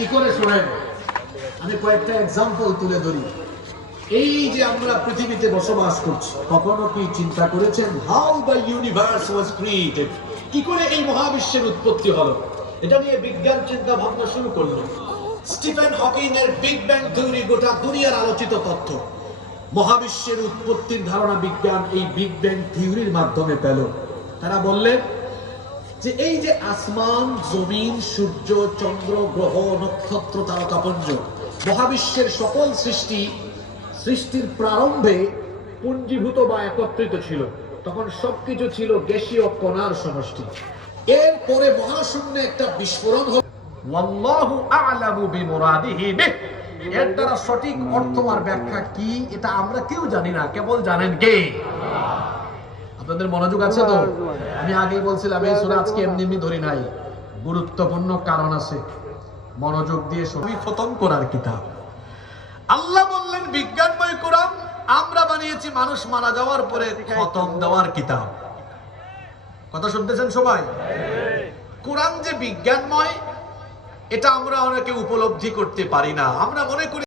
কি করে শোনেন, আমি কয়েকটা এক্সাম্পল তুলে ধরি। এই যে আমরা পৃথিবীতে বসবাস করছি, কখনো কি চিন্তা করেছেন how the universe was created, কি করে এই মহাবিশ্বের উৎপত্তি হলো? এটা নিয়ে বিজ্ঞান চিন্তা ভাবনা শুরু করলো। স্টিফেন হকিং এর বিগ ব্যাং থিওরি গোটা দুনিয়ার আলোচিত তথ্য। মহাবিশ্বের উৎপত্তির ধারণা বিজ্ঞান এই বিগ ব্যাং থিওরির মাধ্যমে পেল। তারা বললেন যে এই যে আসমান, জমিন, সূর্য, চন্দ্র, গ্রহ, নক্ষত্র, তারকাপুঞ্জ, মহাবিশ্বের সকল সৃষ্টির প্রারম্ভে পুঞ্জীভূত বা একত্রিত ছিল। তখন সবকিছু ছিল গ্যাসীয় কণার সমষ্টি। এরপরে মহাশূন্যে একটা বিস্ফোরণ হল। ওয়াল্লাহু আ'লামু বিমুরাদিহি বিহ। এর দ্বারা সঠিক অর্থ আর ব্যাখ্যা কি এটা আমরা কেউ জানি না, কেবল জানেন কে? আপনাদের মনোযোগ আছে তো? আমি আগেই বলছিলাম এই সূরা আজকে এমনি এমনি ধরি নাই, গুরুত্বপূর্ণ কারণ আছে। মনোযোগ দিয়ে সবই খতম করার কিতাব। আল্লাহ বললেন বিজ্ঞানময় কোরআন আমরা বানিয়েছি মানুষ মারা যাওয়ার পরে খতম দেওয়ার কিতাব। কথা শুনতেছেন সবাই? কোরআন যে বিজ্ঞানময় এটা আমরা অনেকে উপলব্ধি করতে পারি না। আমরা মনে করি